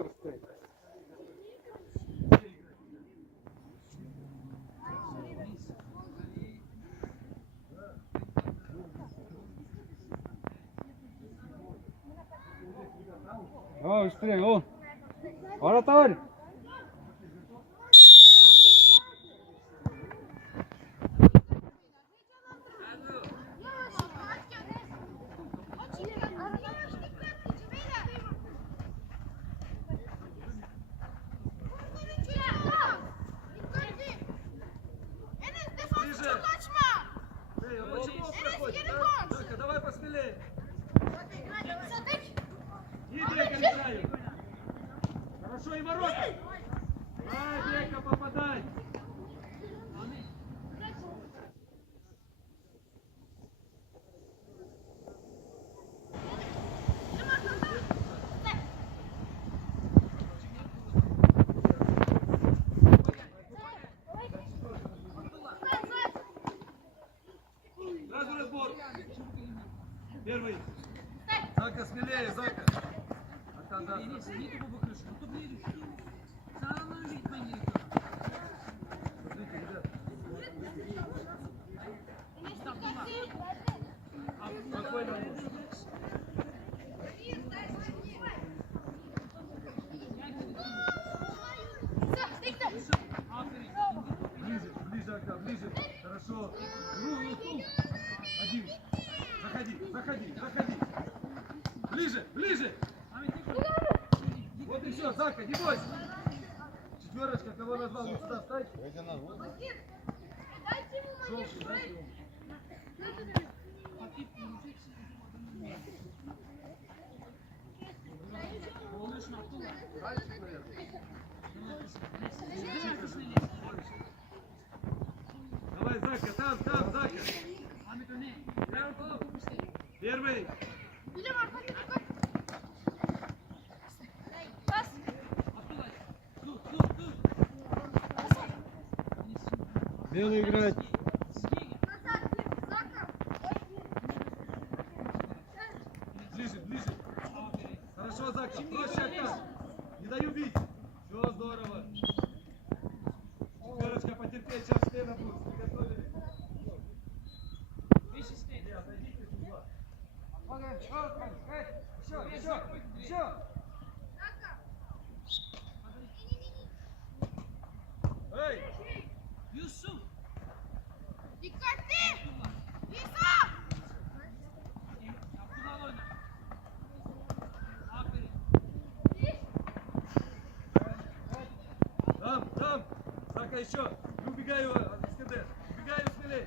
давай быстрее. Давай быстрее, о! Вратарь! Давай посмелее. Хорошо, и ворота. Ай, Дека, попадай. Сразу разбор. Первый. Зака, смелее, Зака. Ближе, Ака, ближе. Хорошо. Один. Заходи. Ближе. Вот и все, Зака, не бойся. Четверочка, кого назвал, вот сюда встать. Желтый, дайте ему. Давай, Зака, там, Зака. Первый. Белый играть. Ближе. Хорошо, Зака, проще Ака. Не даю бить. Все здорово. Четверочка, потерпеть, сейчас стена будет. Приготовили. Отойдите с угла. Еще. Эй! Yusuf! Dikkatli! İsa! Abdullah oyna. Aferin. Там! Зака, еще! Убегай его, Искандер! Убегай смелее!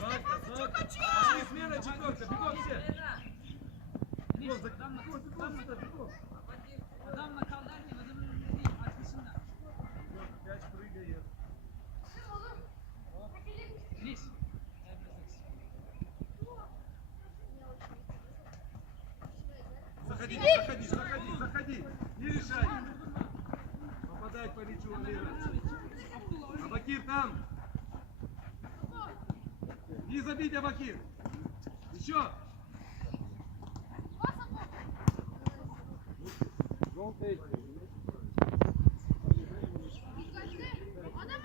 Зака! Пошли, смена, четверка! Бегом все! Бегом! Adamla kal derken adamın önünde değil, arkasında. Мяч прыгает. Enis. Заходи! Не решай! Попадать по мячу, Алира! Абакир там! Не забить, Абакир! Еще!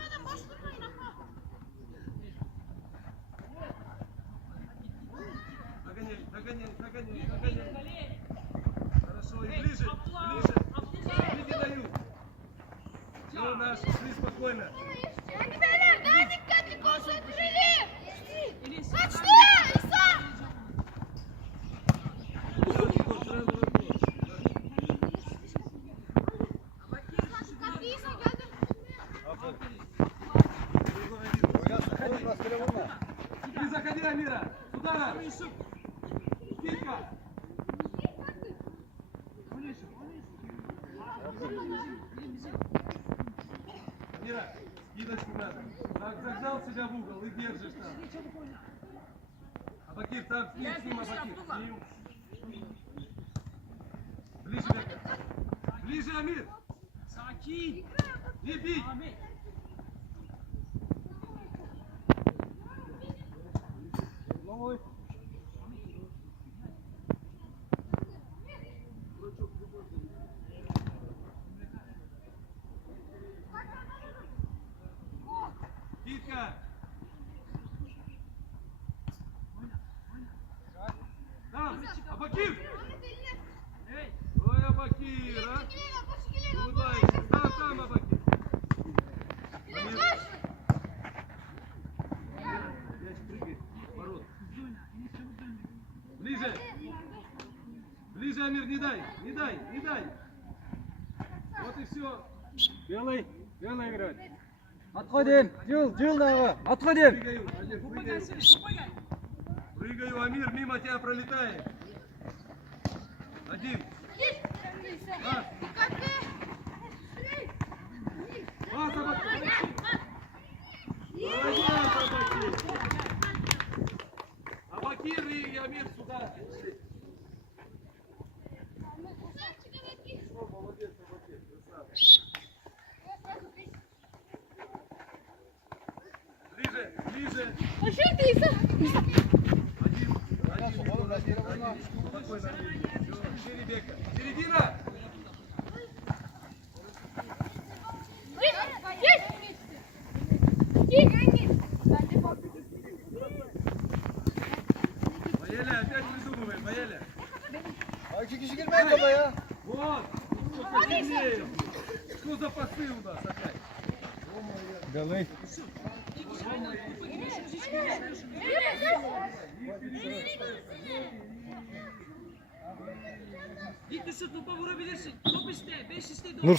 Adam boş durmayın ama. Догоняй! Хорошо, и ближе! Не даю! Все, наш, шли спокойно! Hadi beyler daha dikkatli konsantrelim. Enis. Kaçtı İsa! Dikkatli İsa geldi. Не заходи, Амира! Туда! Китка! Амира, скидочку надо. Так, загнал себя в угол и держишь там. Абакир, там, с ним, Абакир, с ним. Ближе, Бека. Ближе, Амир! Sakin. Не бить! Ahmet. Новый. Ближе, Амир, не дай, не дай, не дай. Вот и все. Белый играть. Отходим, Джил давай, отходим. Прыгаю, Амир, Topa прыгаю. gelsene, topa gel. Прыгаю, Амир, мимо тебя пролетает. Один. Пас. Dikkatli. Пас, Абакир. Молодец, Абакир. Абакир и Амир сюда. О, молодец, Абакир, красавчик. Ближе, ближе. Один. Спокойно. Все, Ребека. Середина. Баяля, опять придумывай, Баяля. Ay iki kişi girmeyin topa ya. Вот. Что сильнее. Что за пасы у нас опять? Белый. Git de şu topa vurabilirsin. Top iste, 5 iste. Nur.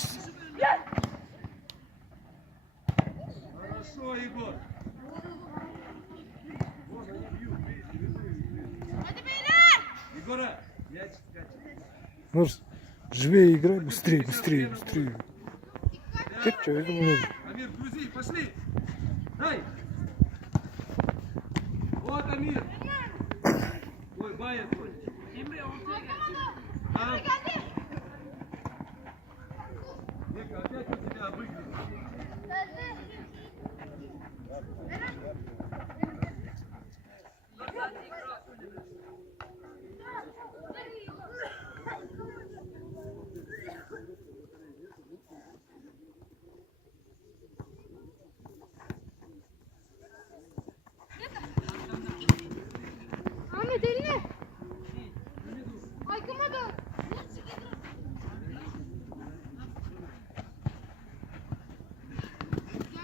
Хорошо, Егор. Вот они бьют. Hadi beyler. Егора, мяч скачет. Nur, живее играй, быстрее, быстрее, быстрее. Ты что, я думаю, Амир, грузи, пошли. Дай. Вот Амир. Ой, Бая твой. Emre ortaya gel. Там. Века, опять у тебя выиграли. Ahmet eline. Aykıma dön.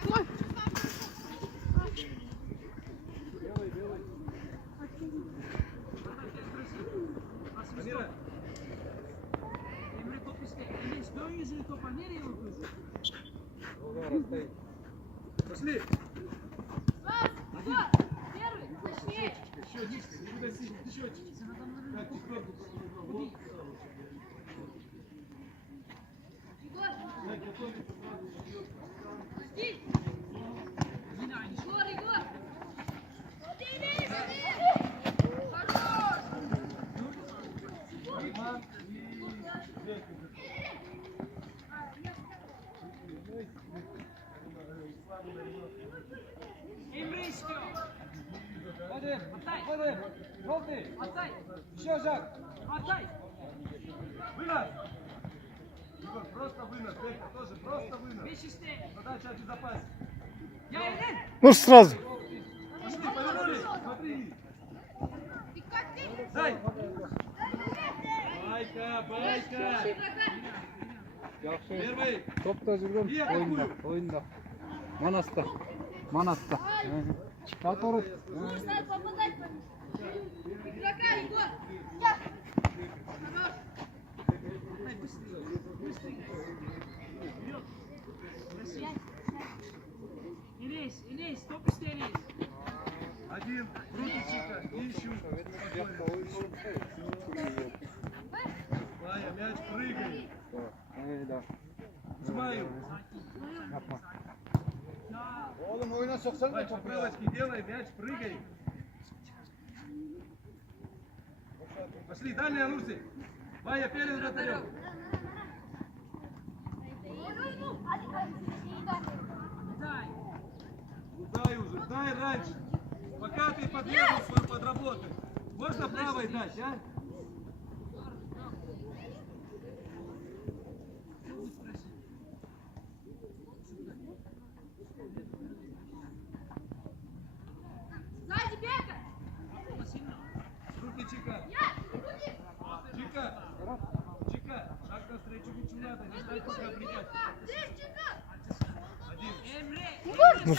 Gol. Амира, Emre top iste. Enes dön yüzünü topa. Nereye bakıyorsun? пошли. Bas. Gol. Первый. Точнее. Еще низко, не выноси, еще чуть-чуть. Sen adamların Так, четвертый попробуй. Вот. Gol. Так, готовится сразу бьет. Hadi. yine aynı şey. Gol. Gol. Hadi Enes. Хорош. Иван и Века. Emre istiyor. Отходим, Atay. отходим. Желтый. Atay. Еще шаг. Atay. Вынос! Егор, просто вынос. Века, тоже просто вынос. 5 iste. Задача обезопасить. Ya Eren. Nur сразу. Пошли, повернулись. Смотри. Dikkatli. Дай. Байка, байка. Yaxşı. Первый. Topta жүргөн Iya, oyunda, takую. oyunda. Manasta. Моторы. Dur sen попадать. Игрока, Егор. Я. Хорош. Atay bыстрее. Bыстрее. Yok. Красиво. Enes top iste Enes. Один. Руки чисто. Ищу. Бая, мяч прыгай. Öyle. Сжимаю. Yapma. Ya Oğlum oyuna soksan Бай, поправочки делай, мяч прыгай. Пошли, дальняя, Нурси. Бая, перед вратарем. Hadi. Atay. Ну дай уже, дай раньше. Пока ты подъехал свой подработай. Можно правой дать, а? Сзади Бека. Руки Чика. Чика. Чика. Шаг навстречу мячу надо. Не дай пока принять. Один. Emre. Nur,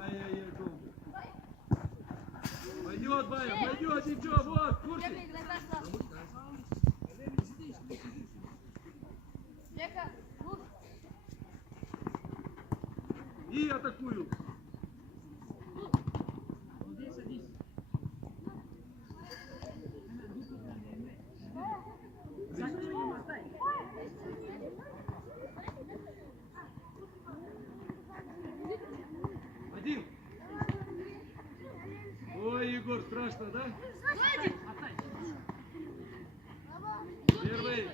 Ай-яй-яй, долго. Пойдет, Бая, пойдет, ничего, вот, курси. атакую. Садись, садись. Садись, Мастай. Один. Ой, Егор, страшно, да? Мастай. Первый.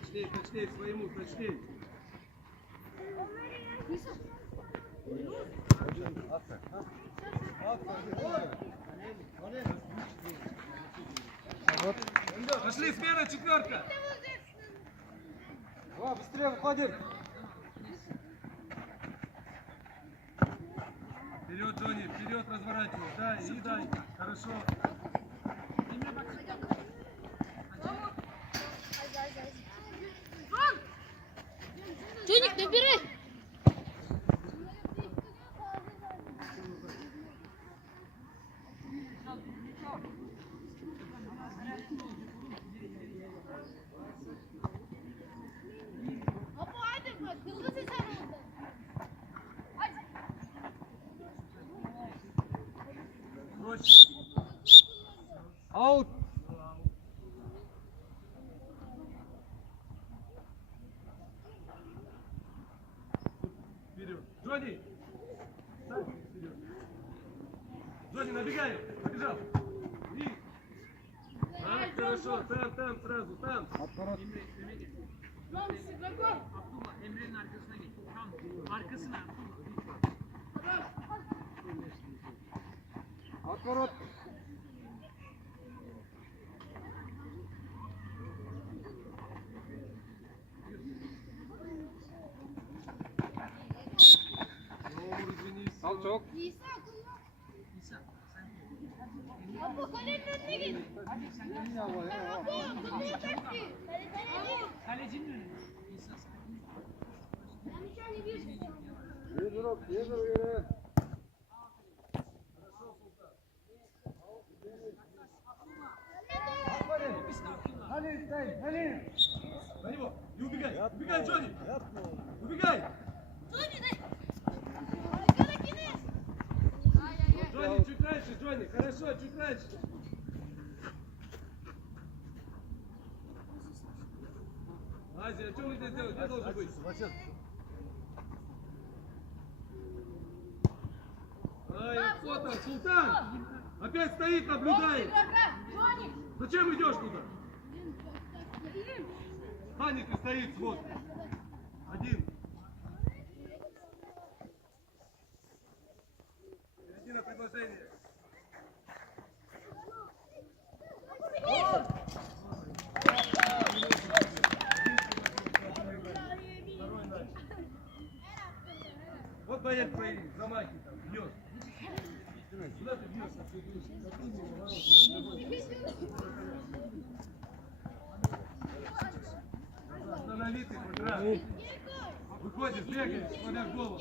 Точнее, точнее, своему, точнее. Пошли, смена, четверка. Давай, быстрее выходим. Вперед, Джонни, вперед разворачивай. Дай, и дай. Хорошо. Джоник, набери! Baba hadi bak, hızlı sen orada. Hadi. Проще. Аут. Вперед. Джонни. Сань, вперед. Джонни, набегай. Побежал. И. Так, хорошо. Там, сразу, там. Atmarat. Lan sıkıntı. Abdullah Emre'nin arkasına geç. Tam arkasına. Atmarat. Doğru, извинись. Al çok. İsa İsa sen Baba kalenin önüne git. Ya var ya. Baba kutuyu takti. kalecinin önünde. İsa sen. Yedir yere. Halil, sen, Halil. На него. И убегай. Убегай, Джонни. Убегай. Джонни, чуть раньше, Джонни. Хорошо, чуть раньше. Азия, а что мы здесь делаем? Где должен быть? Ай, кто там? Султан! Опять стоит, наблюдает. Зачем идешь туда? Паник и стоит, смотрит. Один. Середина предложения. Второй нач. Вот боец твои замахи там, бьешь. Куда ты бьешь? Останови ты хоть раз. Выходишь, бегаешь, смотря в голову.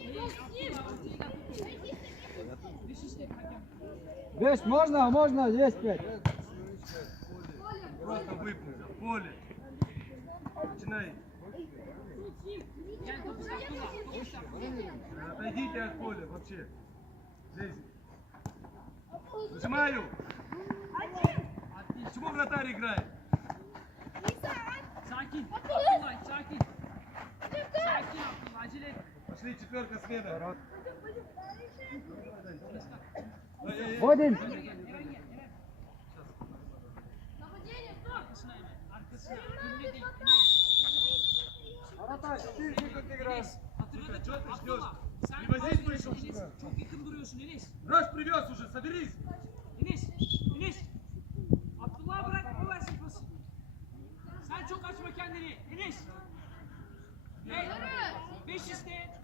5 можно, можно, есть 5. Просто выпнуть. Поле. Начинай. Gel topu Abdullah. Topu Abdullah. Отойдите от поля вообще. Здесь. Нажимаю. Почему вратарь играет? Sakin. Abdullah sakin. Sakin Abdullah acele etme. Пошли, четверка смена. Вводим. Eren gel Eren gel. Eren. Arkasına Eren. Arkasına. Önüne değil. Арата, 4 секунд играем. Enes. Hatırladın Чё mı? ты Abdullah. ждёшь? Sen Привозить вышел Enes, сюда. çok yakın duruyorsun Enes. Раш привез уже, соберись. Enes. Enes. Abdullah bırak o versin pası. Sen çok açma kendini. Enes. Hey. 5 iste.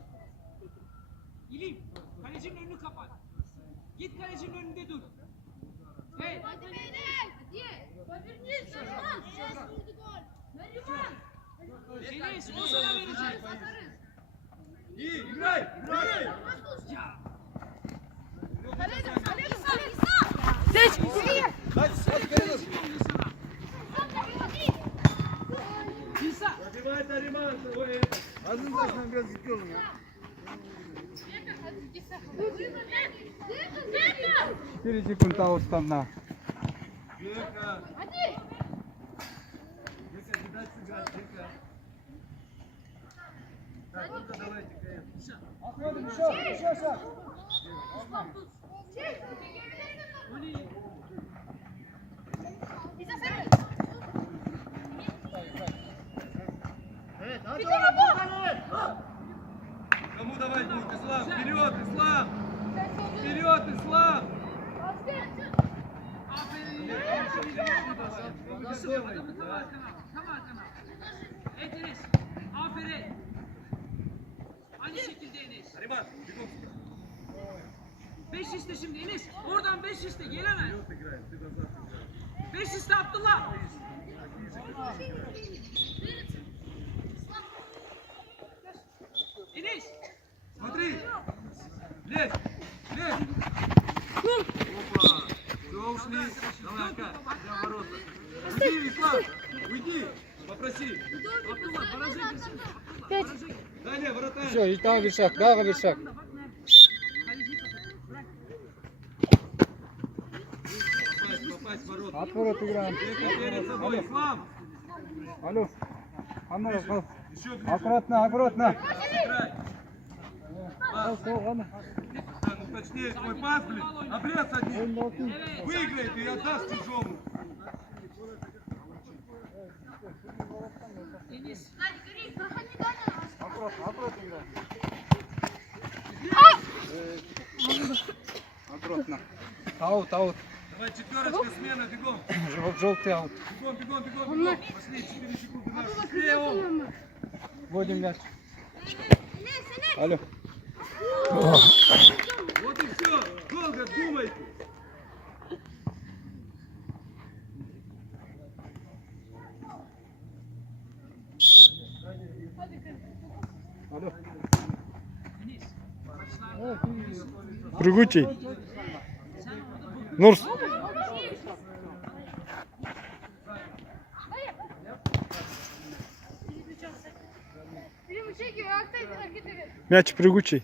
İlim. Kalecinin önünü kapat. Git kalecinin önünde dur. Hey. Hadi beyler. Hadi. Birinci sırtlan. Vurdu gol. Neriman. Enes o sana verecek. И, играй, играй. Ya. Seç. İsa. Пробивай Нариман. Ой, это. Hazır mısın? Biraz ciddi olun ya. 4 секунды ауыстан. Века. Один. Века, не дай сыграть, Века. Так, ну-ка давайте, Каэм. Отходим, еще шаг. Кому давать будет? Ислам, вперед, Ислам! Вперед, Ислам! Aferin. Adamı tam arkana. Tam arkana. Evet Enes. Aferin. Aynı şekilde Enes. Ариман, бегом. 5 iste şimdi Enes. Oradan 5 iste. Gelemez. Вперед играем, ты назад играешь. 5 iste Abdullah. Enes. Смотри! Лезь! Лезь! Опа! Все, ушли. Давай, Ака, прям в ворота. Уйди, Ислам! Уйди! Попроси. Abdullah baraja girsin. Baraja gir. Далее, вратарь. Все, и там шаг, да, шаг. Bak nerede? Kaleciyi kapat. Bırak. Попасть в ворота. Отворот играем. Века перед собой, Ислам! Алло. А ну, Еще ближе. аккуратно. Играй. Пас. Ладно. Да, ну точнее, твой пас, блин. Облез один. Evet. Выиграет и отдаст чужому. Enes. Аккуратно играем. Аккуратно. Аут. Давай, четверочка, смена, бегом. Желтый аут. Бегом. Пошли, 4 секунды. Наш. Быстрее, он. Вводим мяч. Алло. Вот и все. Долго думайте. Алло. Прыгучий. Нурс. Мяч прыгучий.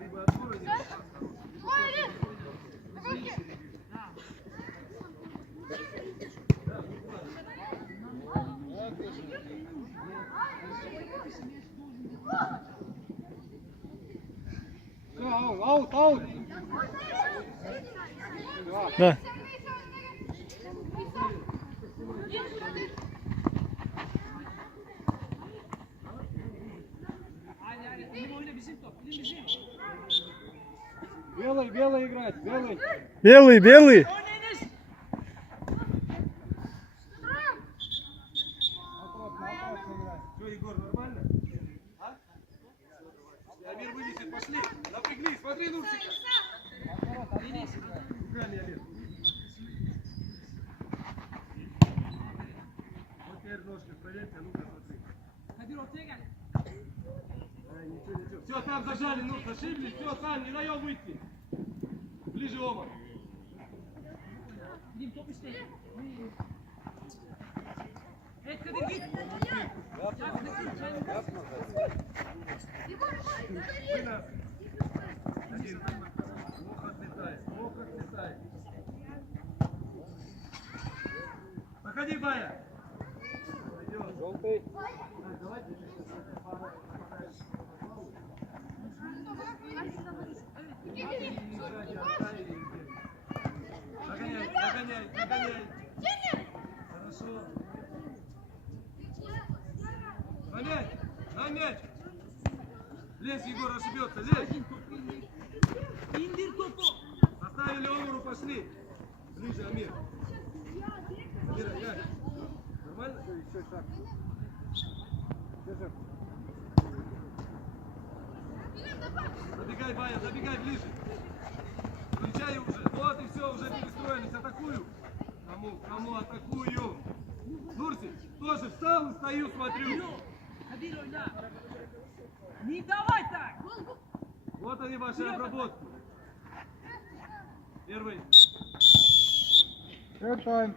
Либо отбор, либо Все, аут. Да. Haydi. Bizim oyna bizim top. Bizim. Белый играет, белый. Белый. Oyna Enes. Что, Егор, нормально? А? Амир вынесет, пошли. Напрягли, смотри, Нурсика. Убрали, Амир. Вот теперь ножки проверьте, ну-ка смотри. Kadir ortaya gel. Ничего. Все, там зажали, ну, ошиблись, все, там, не даем выйти. Ближе, Ома. Gideyim top iste. Evet Kadir git. Ya Kadir sen. Вы нас. Один. Плохо отлетает. Проходи, Бая. Пойдет. Желтый. Догоняй. Хорошо. На мяч. Лезь, Егор, ошибется, лезь. İndir topu. Оставили Омару, пошли. Ближе, Амир. Амир, мяч. Нормально? Еще шаг. Держи. Забегай, Бая, забегай ближе. Включай уже. Вот и все, уже перестроились. Атакую. Кому атакую? Нурси, тоже встал и стою, смотрю. Kadir oyna. Не давай так. Вот они, ваши обработки. Первый. Third time.